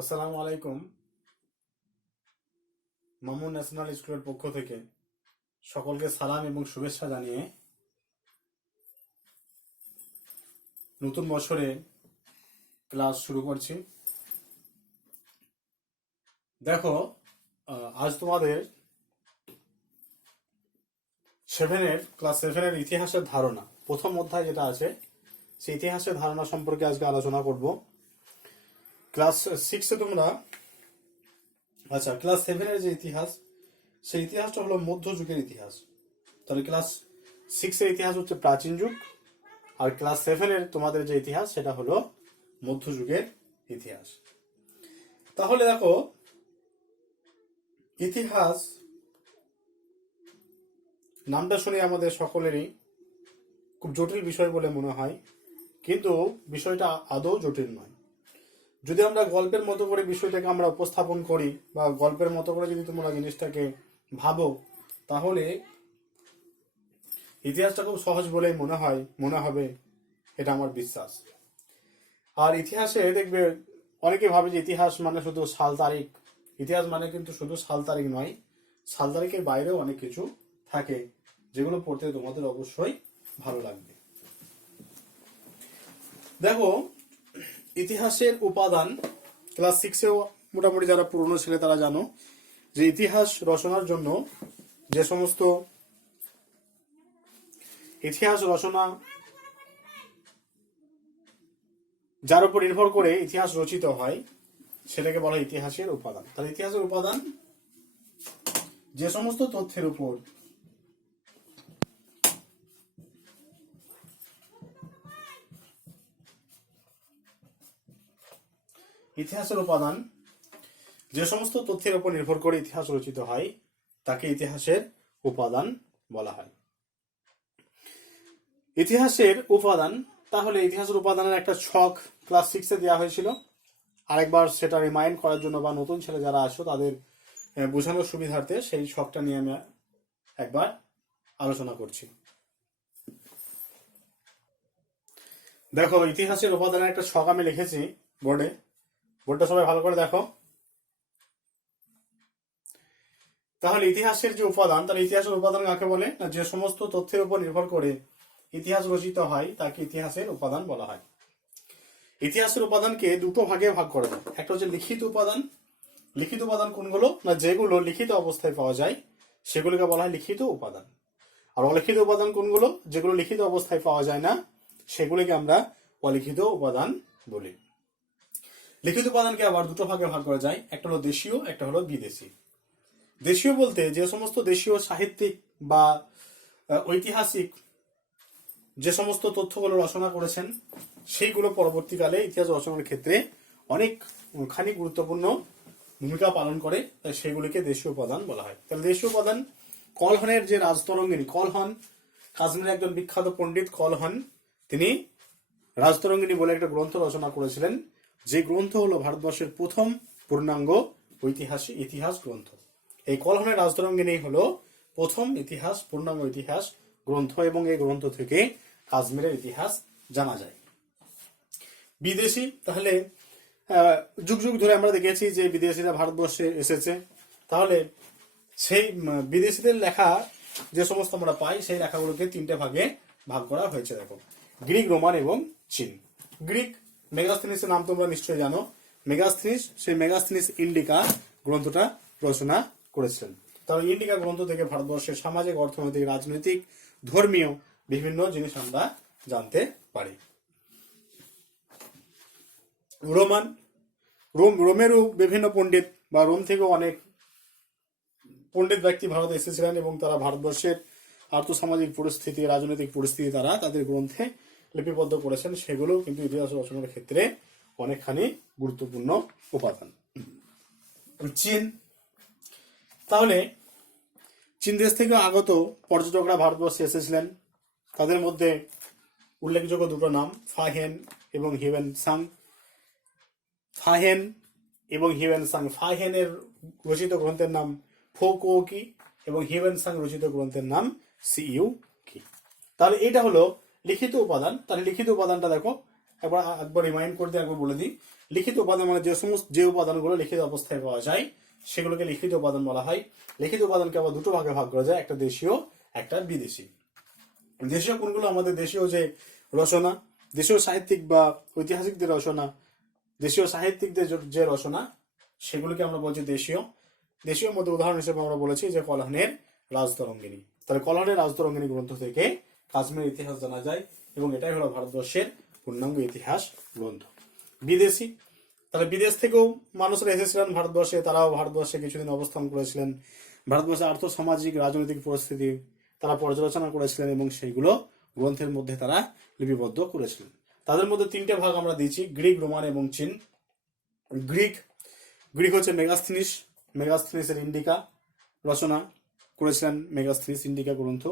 আসসালামু আলাইকুম। মামুন ন্যাশনাল স্কুলের পক্ষ থেকে সকলকে সালাম এবং শুভেচ্ছা জানিয়ে নতুন বছরে ক্লাস শুরু করছি। দেখো, আজ তোমাদের ক্লাস সেভেনের ইতিহাসের ধারণা, প্রথম অধ্যায় যেটা আছে সেই ইতিহাসের ধারণা সম্পর্কে আজকে আলোচনা করব। ক্লাস সিক্সে তোমরা ক্লাস সেভেনের যে ইতিহাস, সেই ইতিহাসটা হলো মধ্যযুগের ইতিহাস। তাহলে ক্লাস সিক্সের ইতিহাস হচ্ছে প্রাচীন যুগ, আর ক্লাস সেভেনের তোমাদের যে ইতিহাস সেটা হলো মধ্যযুগের ইতিহাস। তাহলে দেখো, ইতিহাস নামটা শুনে আমাদের সকলেরই খুব জটিল বিষয় বলে মনে হয়, কিন্তু বিষয়টা আদৌ জটিল নয়। যদি আমরা গল্পের মতো করে বিষয়টাকে আমরা উপস্থাপন করি, বা গল্পের মতো করে যদি তোমরা জিনিসটাকে ভাবো, তাহলে ইতিহাসটা খুব সহজ বলেই মনে হবে, এটা আমার বিশ্বাস। আর ইতিহাসে দেখবে অনেকে ভাবে যে ইতিহাস মানে শুধু সাল তারিখ। ইতিহাস মানে কিন্তু শুধু সাল তারিখ নয়, সাল তারিখের বাইরেও অনেক কিছু থাকে, যেগুলো পড়তে তোমাদের অবশ্যই ভালো লাগবে। দেখো, ইতিহাসের উপাদান ক্লাস সিক্সেও মোটামুটি যারা পুরনো ছেলে তারা জানো যে ইতিহাস রচনার জন্য যে সমস্ত ইতিহাস রচনা যার উপর নির্ভর করে ইতিহাস রচিত হয় সেটাকে বলা হয় ইতিহাসের উপাদান। তাহলে ইতিহাসের উপাদান যে সমস্ত তথ্যের উপর নির্ভর করে ইতিহাস রচিত হয় তাকে ইতিহাসের উপাদান বলা হয়। ইতিহাসের উপাদান, তাহলে ইতিহাসের উপাদানের একটা ছক ক্লাস সিক্সে দেওয়া হয়েছিল। আরেকবার সেটা রিমাইন্ড করার জন্য বা নতুন ছেলে যারা আসো তাদের বোঝানোর সুবিধার্থে সেই ছকটা নিয়ে আমি একবার আলোচনা করছি। দেখো, ইতিহাসের উপাদানের একটা ছক আমি লিখেছি বোর্ডটা সবাই ভালো করে দেখো। তাহলে ইতিহাসের যে উপাদান, তাহলে ইতিহাসের উপাদান কাকে বলে না, যে সমস্ত তথ্যের উপর নির্ভর করে ইতিহাস রচিত হয় তাকে ইতিহাসের উপাদান বলা হয়। ইতিহাসের উপাদানকে দুটো ভাগে ভাগ করা যায়। একটা হচ্ছে লিখিত উপাদান। লিখিত উপাদান কোনগুলো না, যেগুলো লিখিত অবস্থায় পাওয়া যায় সেগুলোকে বলা হয় লিখিত উপাদান। আর অলিখিত উপাদান কোনগুলো, যেগুলো লিখিত অবস্থায় পাওয়া যায় না সেগুলিকে আমরা অলিখিত উপাদান বলি। লিখিত উপাদানকে আবার দুটো ভাগে ভাগ করা যায়, একটা হলো দেশীয়, একটা হলো বিদেশি। দেশীয় বলতে যে সমস্ত দেশীয় সাহিত্যিক বা ঐতিহাসিক যে সমস্ত তথ্যগুলো রচনা করেছেন সেইগুলো পরবর্তীকালে ইতিহাস রচনার ক্ষেত্রে অনেকখানি গুরুত্বপূর্ণ ভূমিকা পালন করে, তাই সেগুলিকে দেশীয় উপাদান বলা হয়। তাহলে দেশীয় উপাদান, কলহনের যে রাজতরঙ্গিনী, কলহন কাশ্মীরের একজন বিখ্যাত পণ্ডিত কলহন, তিনি রাজতরঙ্গিনী বলে একটা গ্রন্থ রচনা করেছিলেন, যে গ্রন্থ হলো ভারতবর্ষের প্রথম পূর্ণাঙ্গ ইতিহাস গ্রন্থ। এই কলহনের রাজতরঙ্গিনী হলো প্রথম পূর্ণাঙ্গ ইতিহাস গ্রন্থ, এবং এই গ্রন্থ থেকে কাশ্মীরের ইতিহাস জানা যায়। বিদেশি, তাহলে যুগ যুগ ধরে আমরা দেখেছি যে বিদেশিরা ভারতবর্ষে এসেছে। তাহলে সেই বিদেশিদের লেখা যে সমস্ত আমরা পাই সেই লেখাগুলোকে তিনটে ভাগে ভাগ করা হয়েছে। দেখো, গ্রিক, রোমান এবং চীন। গ্রিক, মেগাস্থিনিসের নাম তোমরা নিশ্চয়ই জানো। সেই মেগাস্থিনিস ইন্ডিকা গ্রন্থটা রচনা করেছিলেন। তাহলে ইন্ডিকা গ্রন্থ থেকে ভারতবর্ষের সামাজিক, অর্থনৈতিক, রাজনৈতিক, ধর্মীয় বিভিন্ন জিনিস আমরা জানতে পারি। রোমেরও বিভিন্ন পণ্ডিত বা রোম থেকেও অনেক পণ্ডিত ব্যক্তি ভারতে এসেছিলেন, এবং তারা ভারতবর্ষের আর্থসামাজিক পরিস্থিতি, রাজনৈতিক পরিস্থিতি তারা তাদের গ্রন্থে লিপিবদ্ধ করেছেন। সেগুলো কিন্তু ইতিহাস রচনার ক্ষেত্রে অনেকখানি গুরুত্বপূর্ণ উপাদান। চীন, তাহলে চীন দেশ থেকে আগত পর্যটকরা ভারতবর্ষে এসেছিলেন। তাদের মধ্যে উল্লেখযোগ্য দুটো নাম, ফাহেন এবং হিউয়েনসাং। ফাহেনের রচিত গ্রন্থের নাম ফোকুওকি এবং হিউয়েনসাং রচিত গ্রন্থের নাম সিইউকি। তাহলে এটা হলো লিখিত উপাদান। তাহলে লিখিত উপাদানটা দেখো, একবার রিমাইন্ড করে দিয়ে একবার বলে দিই। লিখিত উপাদান মানে যে উপাদানগুলো লিখিত অবস্থায় পাওয়া যায় সেগুলোকে লিখিত উপাদান বলা হয়। লিখিত উপাদানকে আবার দুটো ভাগে ভাগ করা যায়, একটা দেশীয়, একটা বিদেশি। দেশীয় কোনগুলো? আমাদের দেশীয় যে রচনা, দেশীয় সাহিত্যিক বা ঐতিহাসিকদের রচনা, দেশীয় সাহিত্যিকদের যে রচনা, সেগুলোকে আমরা বলছি দেশীয়। দেশীয় মধ্যে উদাহরণ হিসেবে আমরা বলেছি যে কল্যাণের রাজতরঙ্গিনী। তাহলে কল্যাণের রাজতরঙ্গিনী গ্রন্থ থেকে কাশ্মীর ইতিহাস জানা যায় এবং এটাই হলো ভারতবর্ষের পূর্ণাঙ্গ ইতিহাস গ্রন্থ। বিদেশি, তাহলে বিদেশ থেকেও মানুষরা এসেছিলেন ভারতবর্ষে, তারাও ভারতবর্ষে কিছুদিন অবস্থান করেছিলেন। ভারতবর্ষের আর্থ সামাজিক রাজনৈতিক পরিস্থিতি তারা পর্যালোচনা করেছিলেন এবং সেইগুলো গ্রন্থের মধ্যে তারা লিপিবদ্ধ করেছিলেন। তাদের মধ্যে তিনটে ভাগ আমরা দিয়েছি, গ্রিক, রোমান এবং চীন। গ্রিক হচ্ছে মেগাস্থিনিসের ইন্ডিকা রচনা করেছিলেন। মেগাস্থিনিস ইন্ডিকা গ্রন্থ,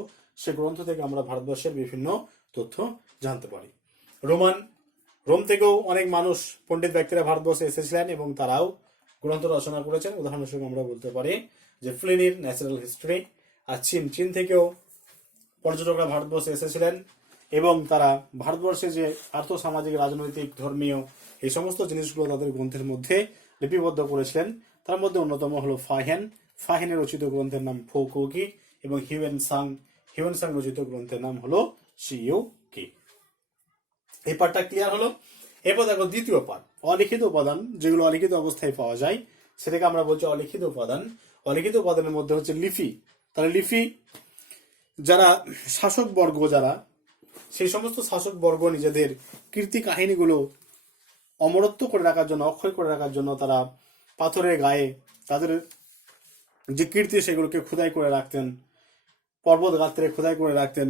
সে গ্রন্থ থেকে আমরা ভারতবর্ষের বিভিন্ন তথ্য জানতে পারি। রোম থেকেও অনেক মানুষ, পণ্ডিত ব্যক্তিরা ভারতবর্ষে এসেছিলেন এবং তারাও গ্রন্থ রচনা করেছেন। উদাহরণ হিসেবে আমরা বলতে পারি যে প্লিনির ন্যাচারাল হিস্ট্রি। আর চীন থেকেও পর্যটকরা ভারতবর্ষে এসেছিলেন এবং তারা ভারতবর্ষে যে আর্থ সামাজিক রাজনৈতিক ধর্মীয় এই সমস্ত জিনিসগুলো তাদের গ্রন্থের মধ্যে লিপিবদ্ধ করেছিলেন। তার মধ্যে অন্যতম হলো ফাহেনের রচিত গ্রন্থের নাম ফৌকৌকি এবং হিউয়েন সাং রচিত গ্রন্থের নাম হলো শিইউকি। এই পার্টটা ক্লিয়ার হলো। এরপর দেখো দ্বিতীয় পার্ট, অলিখিত উপাদান, যেগুলো অলিখিত অবস্থায় পাওয়া যায় সেটাকে আমরা বলছি অলিখিত উপাদান। অলিখিত উপাদানের মধ্যে হচ্ছে লিপি। তাহলে লিপি, যারা শাসকবর্গ, সেই সমস্ত শাসকবর্গ নিজেদের কীর্তি কাহিনীগুলো অমরত্ব করে রাখার জন্য, অক্ষয় করে রাখার জন্য তারা পাথরের গায়ে তাদের যে কীর্তি সেগুলোকে খোদাই করে রাখতেন, পর্বত গাত্রে খোদাই করে রাখতেন,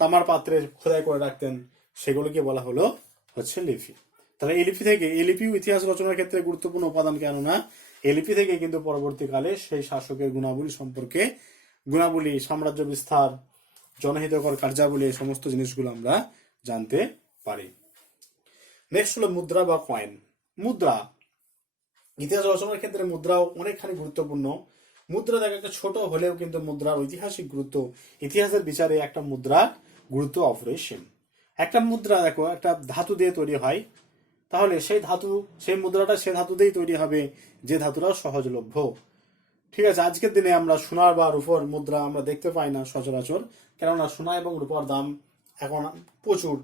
তামার পাত্রে খোদাই করে রাখতেন, সেগুলোকে বলা হচ্ছে লিপি। তাহলে এই লিপিও ইতিহাস রচনার ক্ষেত্রে গুরুত্বপূর্ণ উপাদান, কেননা এই লিপি থেকে কিন্তু পরবর্তীকালে সেই শাসকের গুণাবলী সম্পর্কে, সাম্রাজ্য বিস্তার, জনহিতকর কার্যাবলী, এই সমস্ত জিনিসগুলো আমরা জানতে পারি। নেক্সট হলো মুদ্রা বা কয়েন। মুদ্রা, ইতিহাস রচনার ক্ষেত্রে মুদ্রাও অনেকখানি গুরুত্বপূর্ণ। মুদ্রা দেখা একটা ছোট হলেও কিন্তু মুদ্রার ঐতিহাসিক গুরুত্ব, ইতিহাসের বিচারে একটা মুদ্রার গুরুত্ব অপরিসীম। একটা মুদ্রা দেখো একটা ধাতু দিয়ে তৈরি হয়, তাহলে সেই মুদ্রাটা সে ধাতু দিয়েই তৈরি হবে যে ধাতুটা সহজলভ্য। ঠিক আছে, আজকের দিনে আমরা সোনার বা রূপোর মুদ্রা আমরা দেখতে পাই না সচরাচর, কেননা সোনা এবং রূপোর দাম এখন প্রচুর,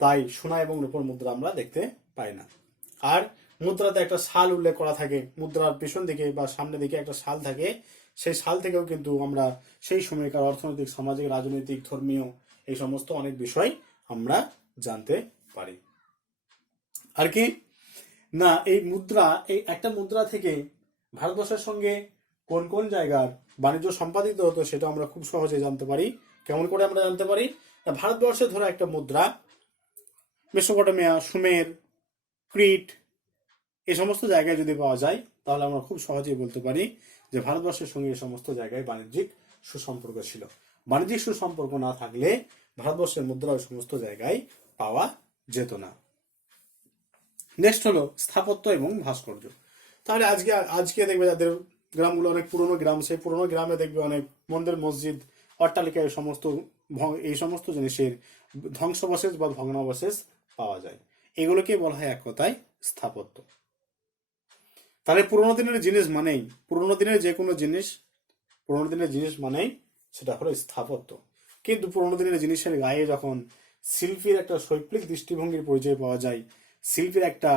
তাই সোনা এবং রূপোর মুদ্রা আমরা দেখতে পাই না। আর মুদ্রাতে একটা সাল উল্লেখ করা থাকে, মুদ্রার পেছন দিকে বা সামনে দিকে একটা সাল থাকে, সেই সাল থেকেও কিন্তু আমরা সেই সময়কার অর্থনৈতিক, সামাজিক, রাজনৈতিক, ধর্মীয় এই সমস্ত অনেক বিষয় আমরা জানতে পারি। আর কি না, এই একটা মুদ্রা থেকে ভারতবর্ষের সঙ্গে কোন কোন জায়গার বাণিজ্য সম্পাদিত হতো সেটা আমরা খুব সহজে জানতে পারি। কেমন করে আমরা জানতে পারি? ভারতবর্ষে ধরো একটা মুদ্রা মেসোপটেমিয়া, সুমের, ক্রিট এই সমস্ত জায়গায় যদি পাওয়া যায়, তাহলে আমরা খুব সহজেই বলতে পারি যে ভারতবর্ষের সঙ্গে এই সমস্ত জায়গায় বাণিজ্যিক সুসম্পর্ক ছিল। বাণিজ্যিক সুসম্পর্ক না থাকলে ভারতবর্ষের মুদ্রা ওই সমস্ত জায়গায় পাওয়া যেত না। নেক্সট হলো স্থাপত্য এবং ভাস্কর্য। তাহলে আজকে দেখবে যাদের গ্রামগুলো অনেক পুরনো গ্রাম, সেই পুরনো গ্রামে দেখবে অনেক মন্দির, মসজিদ, অট্টালিকা এই সমস্ত জিনিসের ধ্বংসাবশেষ বা ভগ্নাবশেষ পাওয়া যায়। এগুলোকে বলা হয় এক কথায় স্থাপত্য। তাহলে পুরোনো দিনের জিনিস মানেই, পুরোনো দিনের যে কোনো জিনিস, পুরোনো দিনের জিনিস মানেই সেটা হলো স্থাপত্য। কিন্তু পুরোনো দিনের জিনিসের গায়ে যখন শিল্পীর একটা শৈল্পিক দৃষ্টিভঙ্গির পরিচয় পাওয়া যায়, শিল্পীর একটা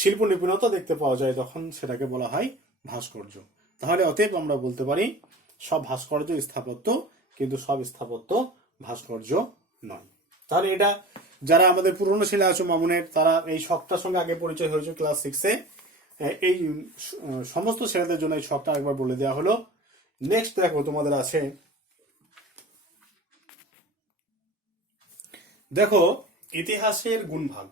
শিল্প নিপুণতা দেখতে পাওয়া যায়, তখন সেটাকে বলা হয় ভাস্কর্য। তাহলে অতএব আমরা বলতে পারি সব ভাস্কর্য স্থাপত্য, কিন্তু সব স্থাপত্য ভাস্কর্য নয়। তাহলে এটা যারা আমাদের পুরনো ছেলে আছো মামুনের, তারা এই শখটার সঙ্গে আগে পরিচয় হয়েছে ক্লাস 6-এ। এই সমস্ত ছেলেদের জন্য এই শখটা একবার বলে দেওয়া হলো। নেক্সট দেখো তোমাদের আছে, দেখো ইতিহাসের গুণভাগ।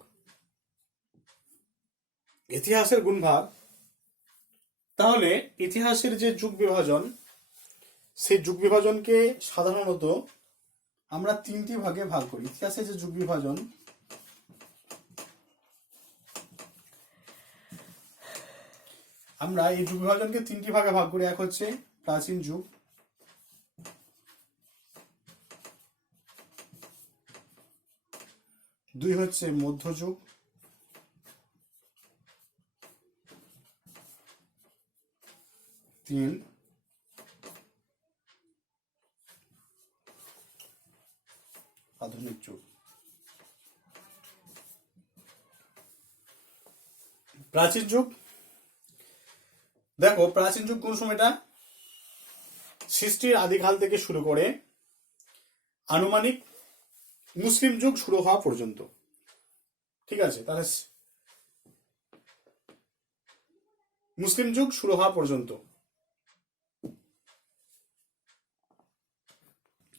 ইতিহাসের গুণভাগ, তাহলে ইতিহাসের যে যুগ বিভাজন, সেই যুগ বিভাজনকে সাধারণত আমরা তিনটি ভাগে ভাগ করি। ইতিহাসের যে যুগ বিভাজন, আমরা এই যুগ বিভাজনকে তিনটি ভাগে ভাগ করি। এক হচ্ছে প্রাচীন যুগ, 2 হচ্ছে মধ্যযুগ, 3 আধুনিক যুগ। প্রাচীন যুগ, দেখো প্রাচীন যুগ কোন সময়টা? সৃষ্টির আদিকাল থেকে শুরু করে আনুমানিক মুসলিম যুগ শুরু হওয়া পর্যন্ত। ঠিক আছে, তাহলে মুসলিম যুগ শুরু হওয়া পর্যন্ত।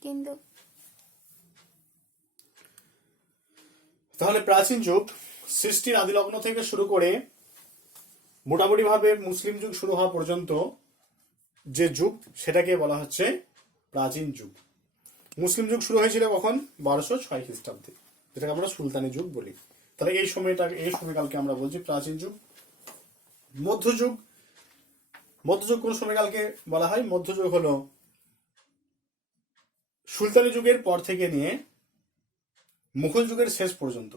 কিন্তু তাহলে প্রাচীন যুগ সৃষ্টির আদিলগ্ন থেকে শুরু করে মোটামুটি ভাবে মুসলিম যুগ শুরু হওয়া পর্যন্ত যে যুগ সেটাকে বলা হচ্ছে প্রাচীন যুগ। মুসলিম যুগ শুরু হয়েছিল কখন? 1206 খ্রিস্টাব্দে, যেটাকে আমরা সুলতানি যুগ বলি। তাহলে এই সময়কালকে আমরা বলছি প্রাচীন যুগ। মধ্যযুগ, মধ্যযুগ কোন সময়কালকে বলা হয়? মধ্যযুগ হলো সুলতানি যুগের পর থেকে নিয়ে মুঘল যুগের শেষ পর্যন্ত।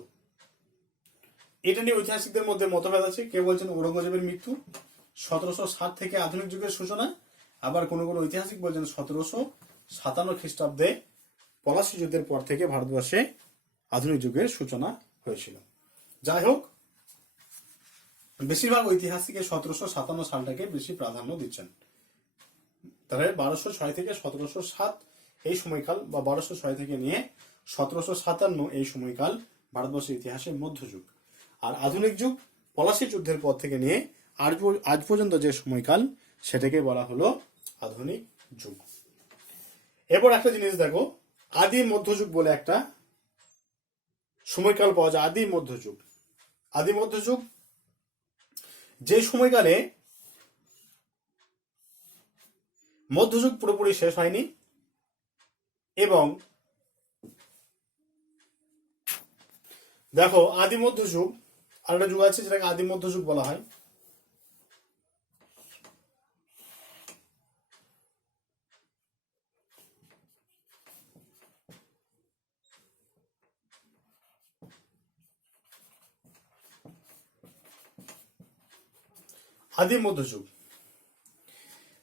এটা নিয়ে ঐতিহাসিকদের মধ্যে মতভেদ আছে। কেউ বলছেন ঔরঙ্গজেবের মৃত্যু 1760 থেকে আধুনিক যুগের সূচনা, আবার কোন কোন ঐতিহাসিক বলছেন 1757 খ্রিস্টাব্দে পলাশী যুদ্ধের পর থেকে ভারতবর্ষে আধুনিক যুগের সূচনা হয়েছিল। যাই হোক, বেশিরভাগ ঐতিহাসিক 1757 সালটাকে বেশি প্রাধান্য দিচ্ছেন। তাহলে 1206 থেকে 1707 এই সময়কাল, বা 1206 থেকে নিয়ে 1757 এই সময়কাল ভারতবর্ষের ইতিহাসের মধ্যযুগ। আর আধুনিক যুগ পলাশী যুদ্ধের পর থেকে নিয়ে আজ পর্যন্ত যে সময়কাল সেটাকে বলা হলো আধুনিক যুগ। এরপর একটা জিনিস দেখো, আদি মধ্যযুগ বলে একটা সময়কাল পাওয়া যায়। আদি মধ্যযুগ, আদি মধ্যযুগ যে সময়কালে মধ্যযুগ পুরোপুরি শেষ হয়নি এবং দেখো আদি মধ্যযুগ আর একটা যুগ আছে যেটাকে আদি মধ্যযুগ বলা হয়। আদি মধ্যযুগ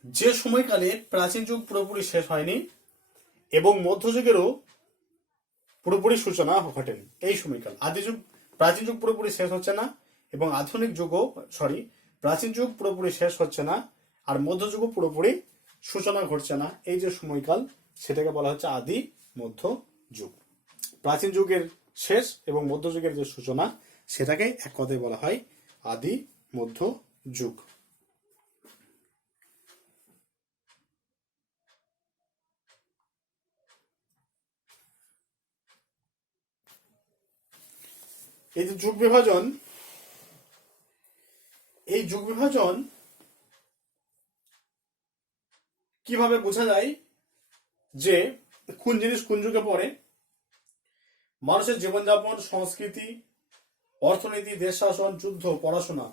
যে সময়কালে প্রাচীন যুগ পুরোপুরি শেষ হয়নি এবং মধ্যযুগেরও পুরোপুরি সূচনা ঘটেনি, এই সময়কাল। আদি যুগ, প্রাচীন যুগ পুরোপুরি শেষ হচ্ছে না এবং আধুনিক যুগও প্রাচীন যুগ পুরোপুরি শেষ হচ্ছে না আর মধ্যযুগও পুরোপুরি সূচনা ঘটছে না, এই যে সময়কাল সেটাকে বলা হচ্ছে আদি মধ্য যুগ। প্রাচীন যুগের শেষ এবং মধ্যযুগের যে সূচনা সেটাকে এক কথায় বলা হয় আদি মধ্য যুগ। এই যে যুগ বিভাজন, এই যুগ বিভাজন কিভাবে বোঝা যায় যে কোন জিনিস কোন যুগে পড়ে? মানুষের জীবনযাপন, সংস্কৃতি, অর্থনীতি, দেশ শাসন, যুদ্ধ, পড়াশোনা,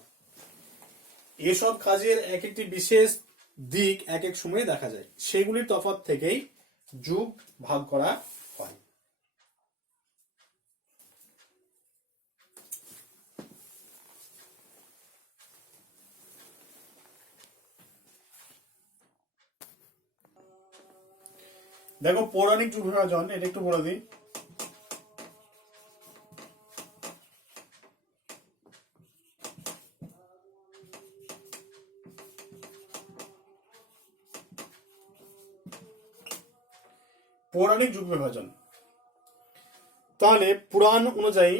এসব কাজের এক একটি বিশেষ দিক এক এক সময়ে দেখা যায়। সেগুলির তফাৎ থেকেই যুগ ভাগ করা হয়। দেখো পৌরাণিক যুগ বিভাজন, এটা একটু বলে দিই। পৌরাণিক যুগ বিভাজন, তাহলে পুরাণ অনুযায়ী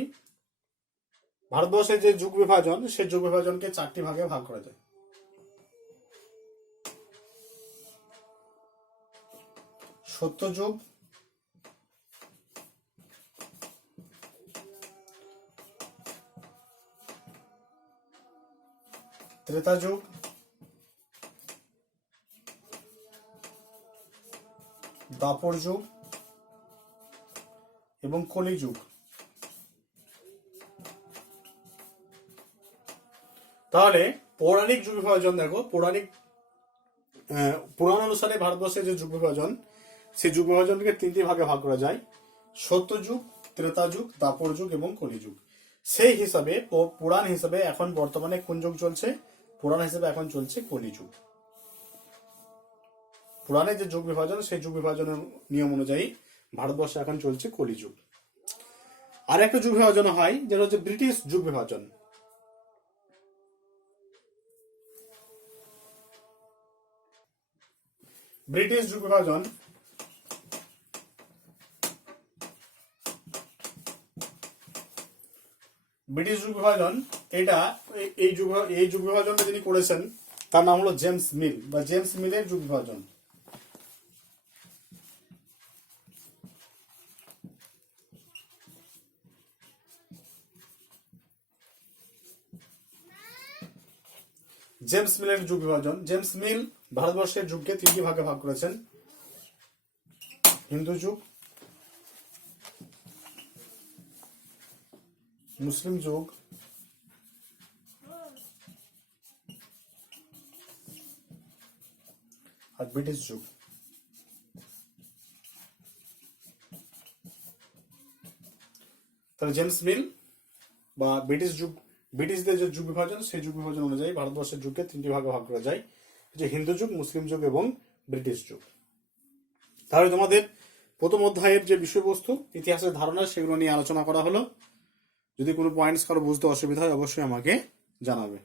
ভারতবর্ষের যে যুগ বিভাজন, সেই যুগ বিভাজনকে 4টি ভাগে ভাগ করা যায়। সত্যযুগ, ত্রেতা যুগ, দ্বাপর যুগ এবং কলি যুগ। তাহলে পৌরাণিক যুগ বিভাজন দেখো, পুরাণ অনুসারে ভারতবর্ষের যে যুগ বিভাজন, সেই যুগ বিভাজনকে 3টি ভাগে ভাগ করা যায়। সত্যযুগ, ত্রেতা যুগ, দাপর যুগ এবং কলিযুগ। সেই হিসাবে পুরাণ হিসাবে এখন বর্তমানে কোন যুগ চলছে? পুরাণ হিসেবে এখন চলছে কলিযুগ। পুরাণে যে যুগ বিভাজন, সেই যুগ বিভাজনের নিয়ম অনুযায়ী ভারতবর্ষে এখন চলছে কলিযুগ। আর একটা যুগ বিভাজন হয় যেটা হচ্ছে ব্রিটিশ যুগ বিভাজন। ব্রিটিশ যুগ বিভাজন এটা এই যুগ বিভাজনটা যিনি করেছেন তার নাম হলো জেমস মিল বা জেমস মিলের যুগ বিভাজন। জেমস মিলের যুগ বিভাজন। জেমস মিল ভারতবর্ষের যুগকে তিনটি ভাগে ভাগ করেছেন: হিন্দু যুগ, মুসলিম যুগ আর ব্রিটিশ যুগ। তাহলে জেমস মিল বা ব্রিটিশ যুগ, ব্রিটিশদের যে যুগ বিভাজন, সেই যুগ বিভাজন অনুযায়ী ভারতবর্ষের যুগকে তিনটি ভাগে ভাগ করা যায়, যে হিন্দু যুগ, মুসলিম যুগ এবং ব্রিটিশ যুগ। তাহলে তোমাদের প্রথম অধ্যায়ের যে বিষয়বস্তু ইতিহাসের ধারণা, সেগুলো নিয়ে আলোচনা করা হলো। যদি কোনো পয়েন্টস কারো বুঝতে অসুবিধা হয় অবশ্যই আমাকে জানাবে।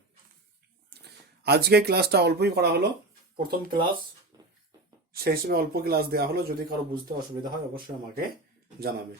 আজকে ক্লাসটা অল্পই করা হলো, প্রথম ক্লাস, সেই হিসেবে অল্প ক্লাস দেওয়া হলো। যদি কারো বুঝতে অসুবিধা হয় অবশ্যই আমাকে জানাবে।